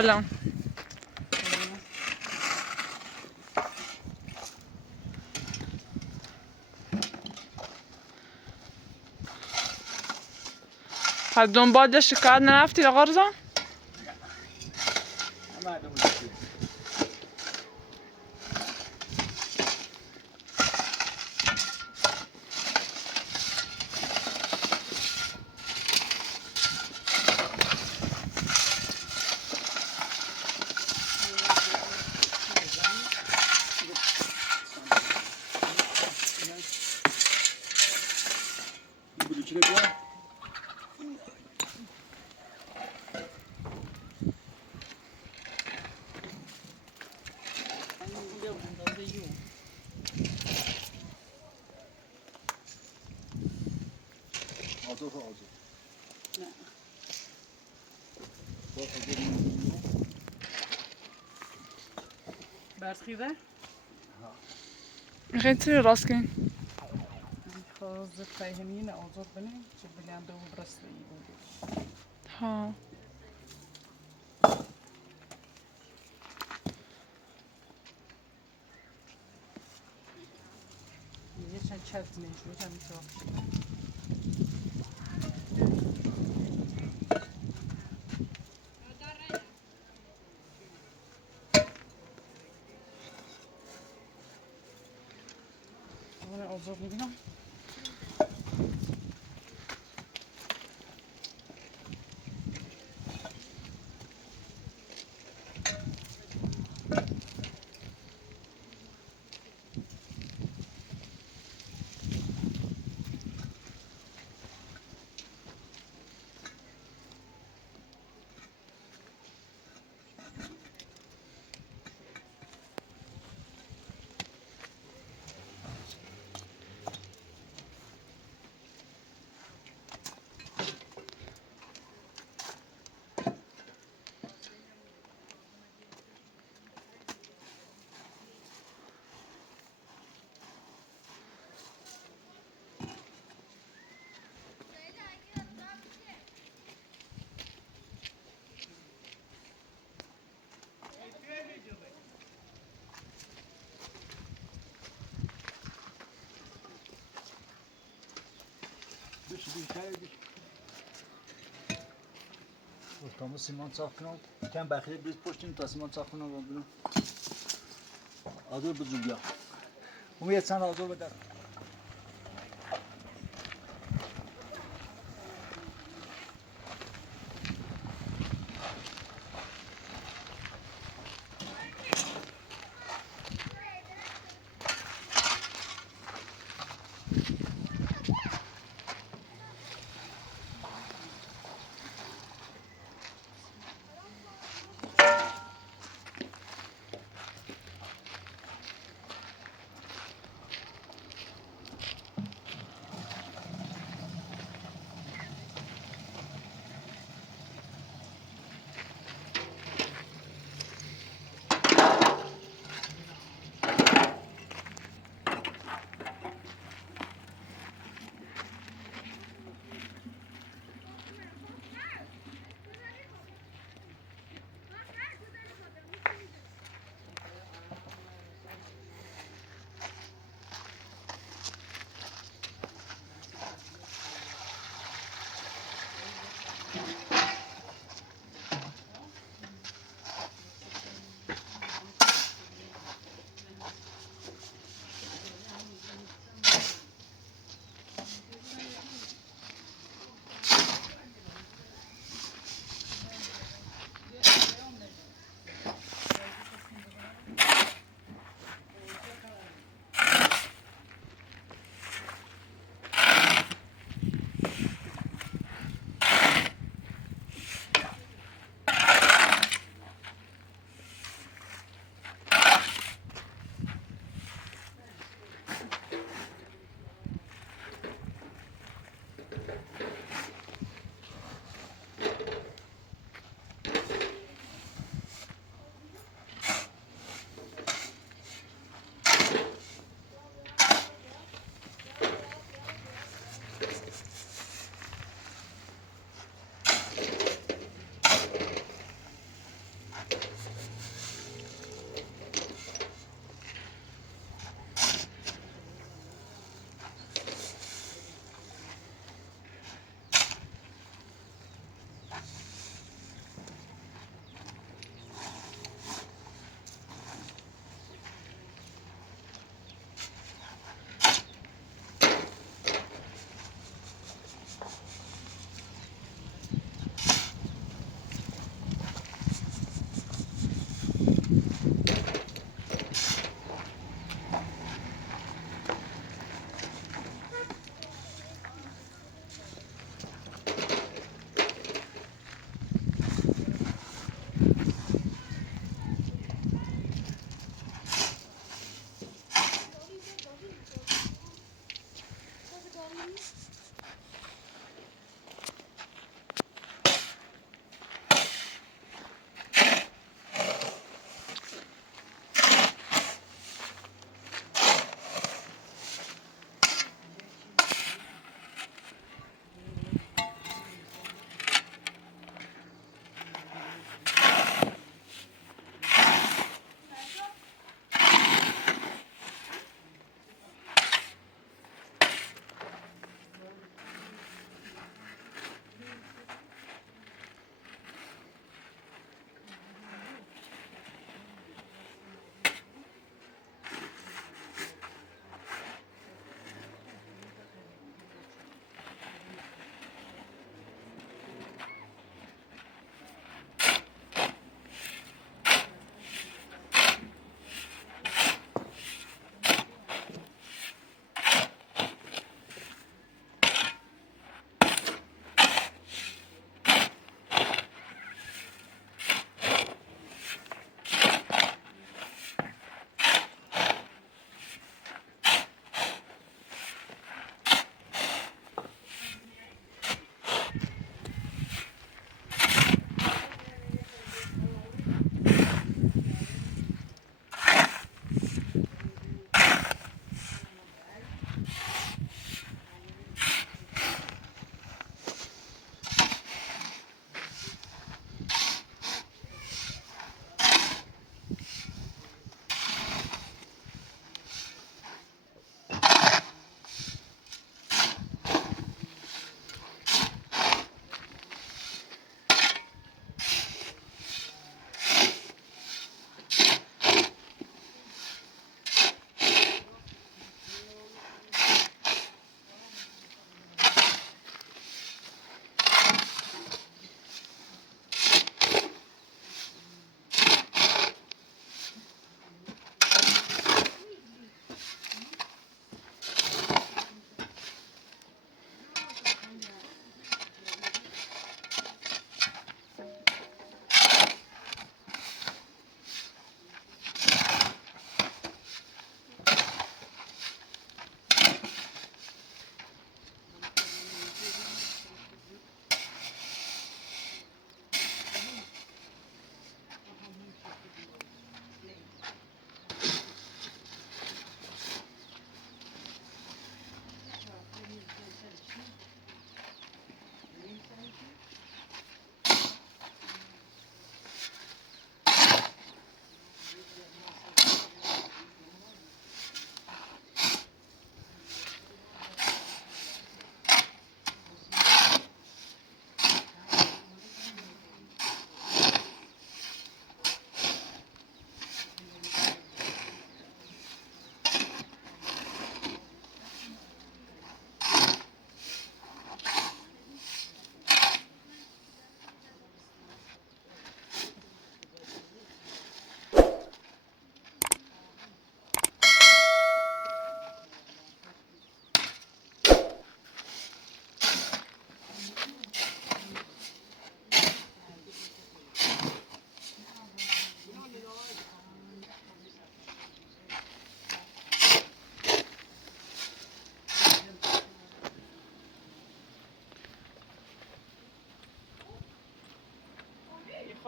سلام. پس دنبال شکایت نرفتید آقا رضا؟ برخیده؟ میخواید چی راست کنین؟ خواهد فهمین آزاد بنیم چه بلنده و برسته ای بود. ها. یه چند چرت نیشوی هم میشه. من آزاد میبینم. Tamam simon صاف کنم کم بخیه بیز پشتیم تا سیمان صاف کنم و ببینم آزور بزرگیا یه چند آزور بدر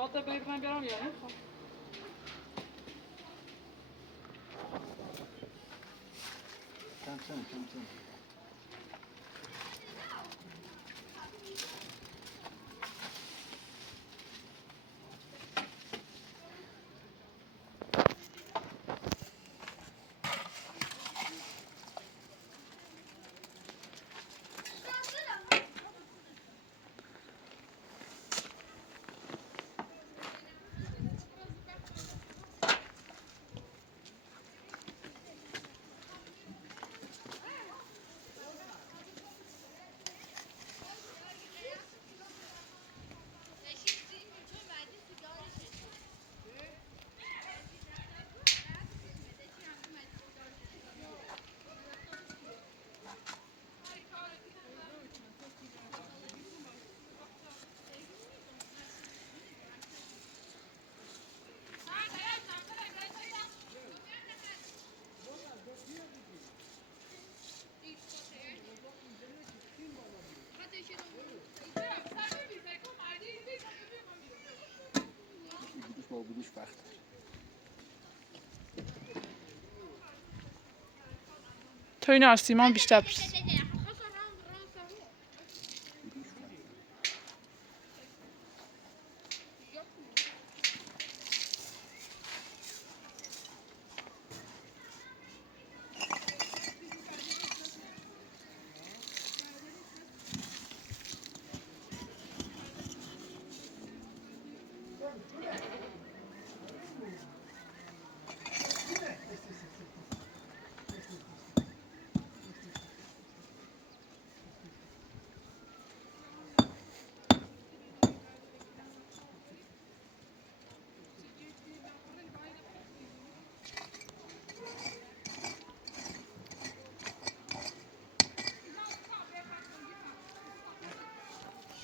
خاطر بگیرم بیارم یا نه؟ کم کم. با بودش وقت تو این آرسیمان بیشتر پرس.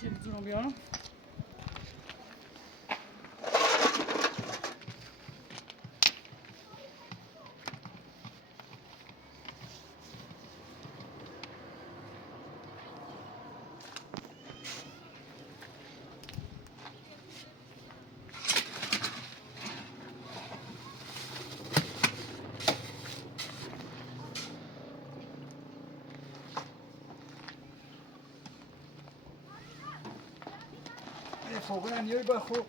شیلدونو بیارم. فوقا نیای با خوب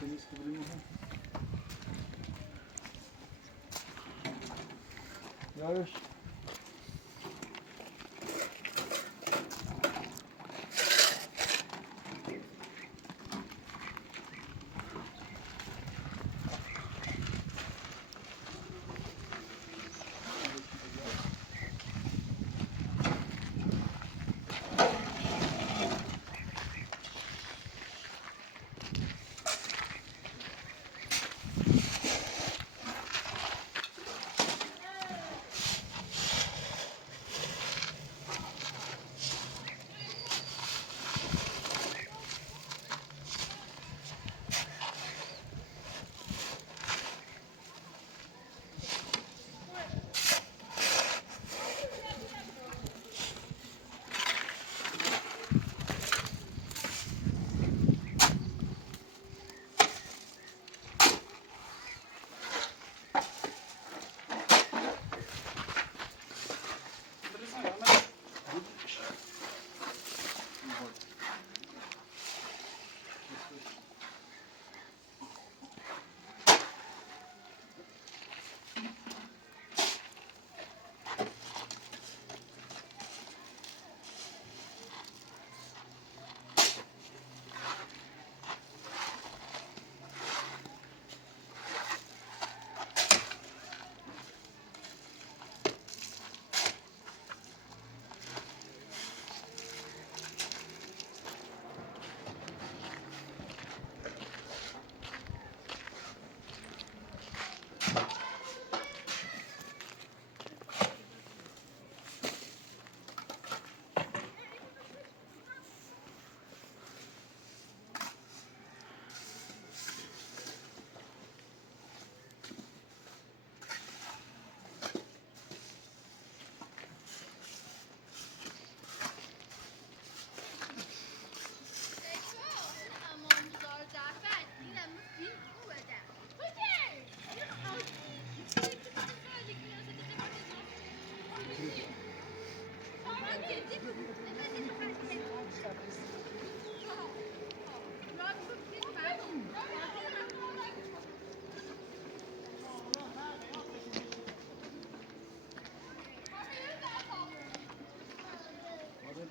تمیز که بریم هم یارش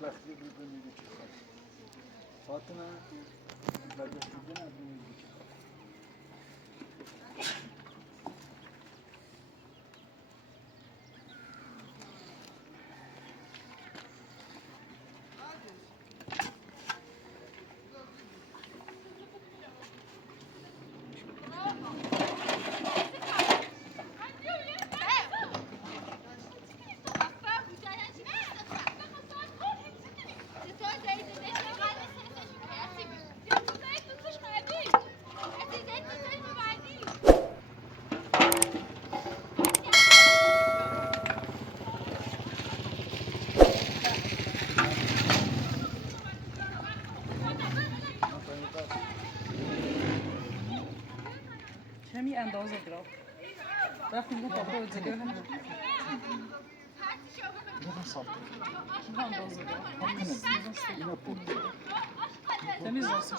وقتی بود میگه چه خواهد فاطمه برگشت دیگه نبینید چه خواهد کمی اندازه گرفت وقتی میگه بابا دیگه هم نه صافت اندازه گرفت اینا پول تمیز راستش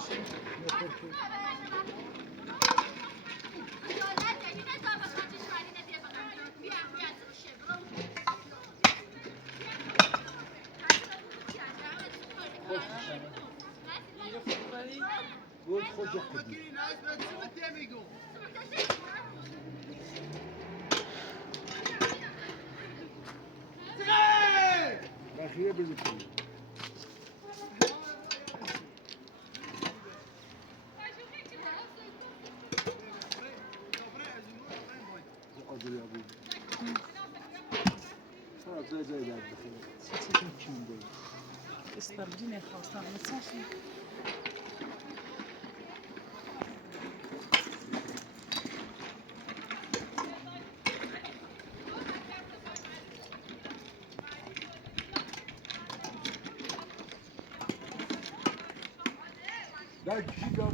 گل خوش خودی بخیره بزید کنید قادری ابو سر جای جای درد بخیره چیزی کم بود استبدی نخواستم نساشی در کشی داد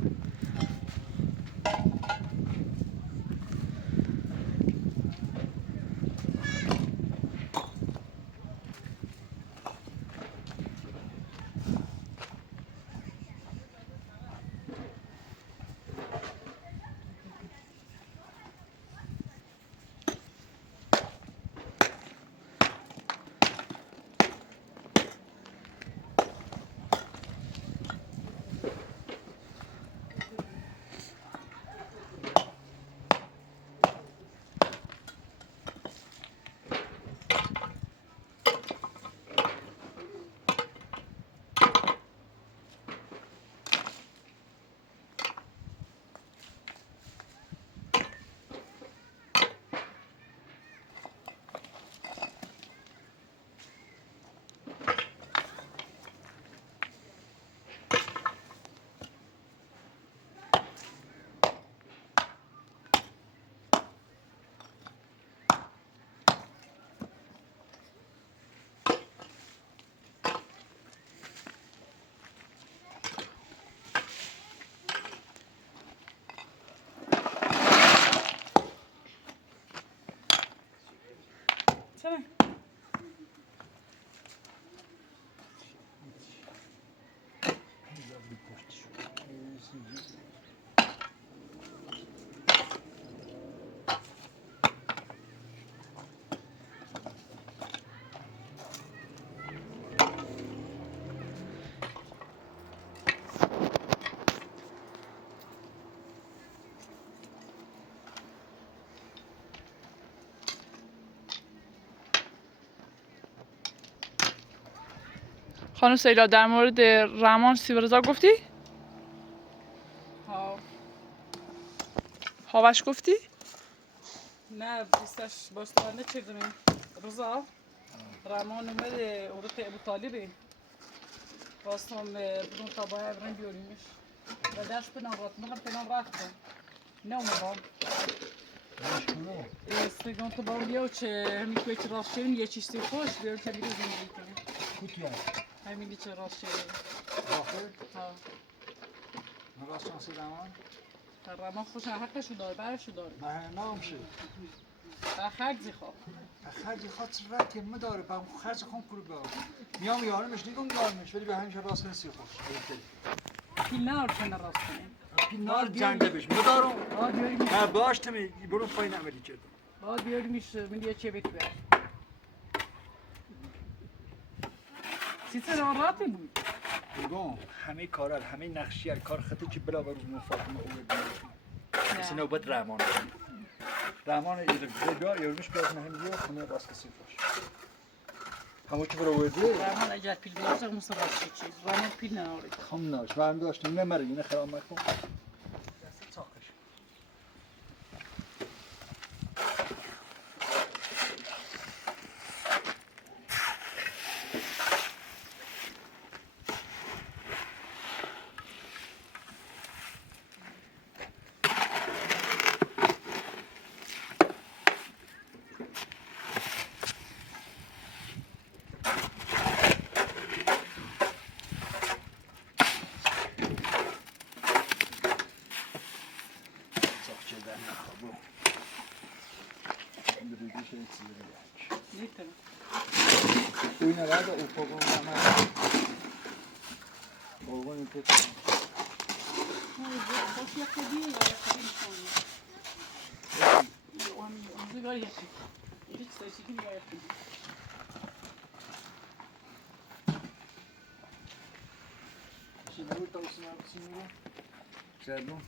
خانم سیلا در مورد رحمان سیورزا گفتی؟ ها هاوش گفتی؟ نه بیستش باستانه چیزمی رضا رحمان اومده اورت ابو طالبه باستم بدون طبایع برن بیاریمش و درش پنام رات مغم پنام رفتم نه اومدم استگان تو با بیا چه همین که چه راست شدیم یه چیزی خوش بیارم که بیرون زندگی کنیم کوتیا همین چه راست شدیم آخر ها نراست شانسی رمان رحمان خوش حقشو داره برشو داره من نامشه در خرج زیخواه خرج خاطر رتی مداره با خرج خون کرد با میام یارمش نیگم یارمش ولی به همیشه راست نسی خوش پیل نار کنه راست کنیم پینار جنگه بش مدارم باید بیاریمش نه باش تمی برون پایین عملی کرد باید بیاریمش من یه چه بیت بیار سیتر راتی بود بگم همه کارا همه نقشیار کار خطی چی بلا بروز مفاهمه اوه مثل نوبت رحمان ایرگاه یارمش بیاد مهم دیو خونه راست کسی خوش همون که برو وردی رحمان اگر پیل بیارسه مصطفی چی رحمان پیل نارید خم ناش من داشتم نمره اینه خراب مکن دست چاقش این رادا او پاگون نمید پاگون این پیتا باش یک کدی یا یک کدی میشونی اون زیگار یکی هیچ سایشی که یا یک کدی چی بود تا اسم چی میگه چردون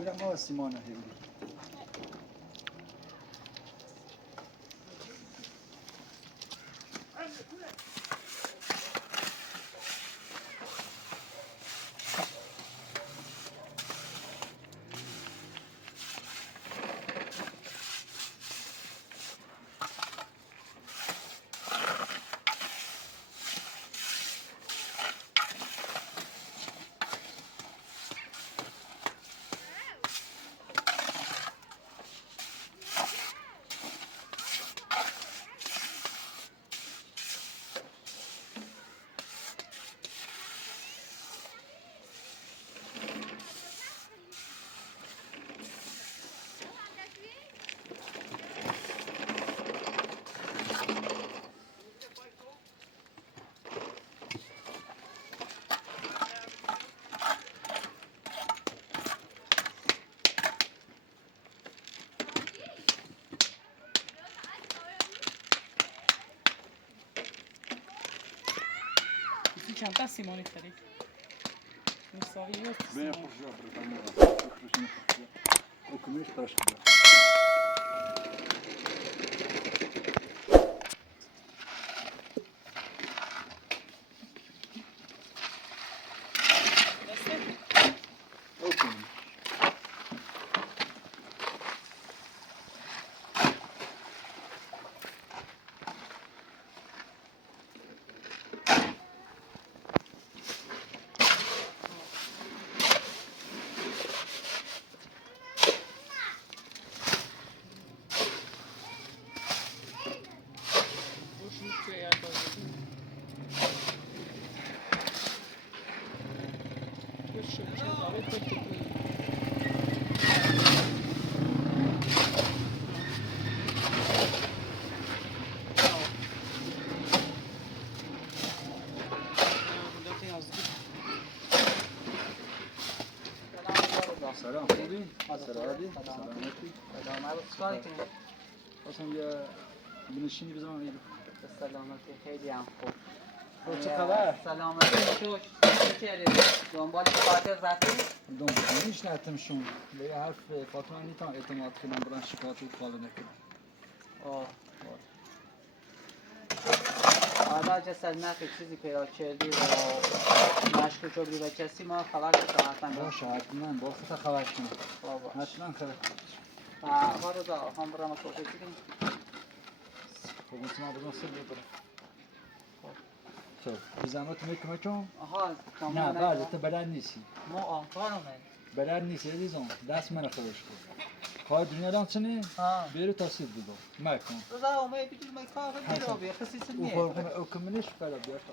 Buyurun ama Simona Hildi. چند تا سیمانی خرید مساوی است Ben سیمان yapacağım bunu. Okumuş başlıyor. Okumuş. یاد دادی بشه زاویه تو سلام خوبی؟ سلامتی؟ سلامتی؟ خواستم یه بنشینی بزنم اینو. سلامتی خیلی هم خوب. خب چه خبر؟ سلامتی تو چه کردی؟ دنبال خاطر رفتی؟ دنبالش نتمشون به یه حرف فاطمه نیتان اعتماد کنم برن شکایتی خاله نکنم. آه. حالا جسد نفی چیزی پیدا کردی و مشکوک رو به کسی ما خبر کنم حتما باشه حتما با خودت خبر کنم. بابا حتما خبر آقا رضا هم برام صحبت کنیم. خب مطمئن بودم سر ببرم. خب بزنات میکنم چون؟ آها نه بله تو بلد نیستی. ما آنکارمه. بلد نیستی عزیزم دست من خودش کن. کار دنیا دان چنه؟ بیرو تاثیر دیدم. مکن. رضا اومد بیدیم کار بیرو بیا خصیص او نیه. فرقونه او کمنش کارا بیار تا.